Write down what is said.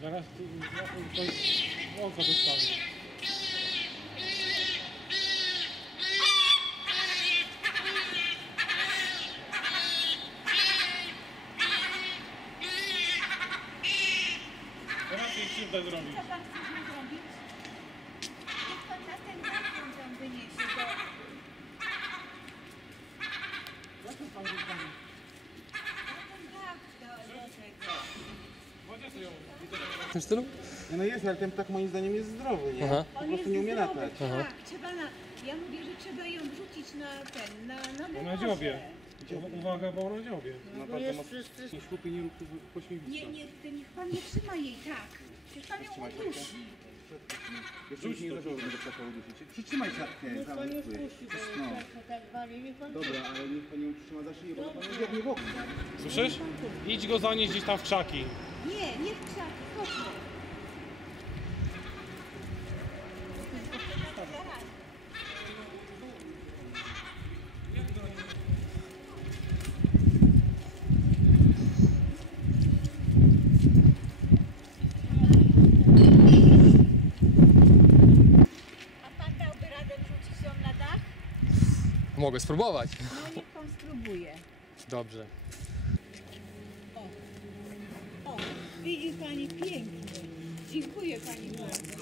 Zaraz tu oko dostanie. Teraz jej krzywdę zrobić. Co pan chce mi zrobić? Niech pan na ten balkon tam wyniesie go. Jak to pan wygląda? Na ten dach do tego. Wodzie sobie ją. W tym stylu? No jest, ale ten ptak moim zdaniem jest zdrowy, nie? Aha. Po prostu nie umie zdrowy, latać. tak. Trzeba ja mówię, że trzeba ją wrzucić na ten, na Na dziobie. Uwaga, bo ona dziobie. No bardzo mocno. Nie szlupy, nie rób pośmiewiska. Niech pan nie trzyma jej tak. Przecież pan ją udusi. Jeszcze nie zaczął, żeby ptaka udusić. Przytrzymaj siatkę. Niech pan już puści, bo No. tak wali, niech pan Dobra, ale niech pan ją przytrzyma za szyję, bo pan biegnie w okno. Słyszysz? Idź go zanieść gdzieś tam w krzaki. Nie w krzaki, chodźmy. A pan dałby radę wrzucić ją na dach? Mogę spróbować. No niech pan spróbuje. Dobrze. O, widzi pani pięknie. Dziękuję pani bardzo.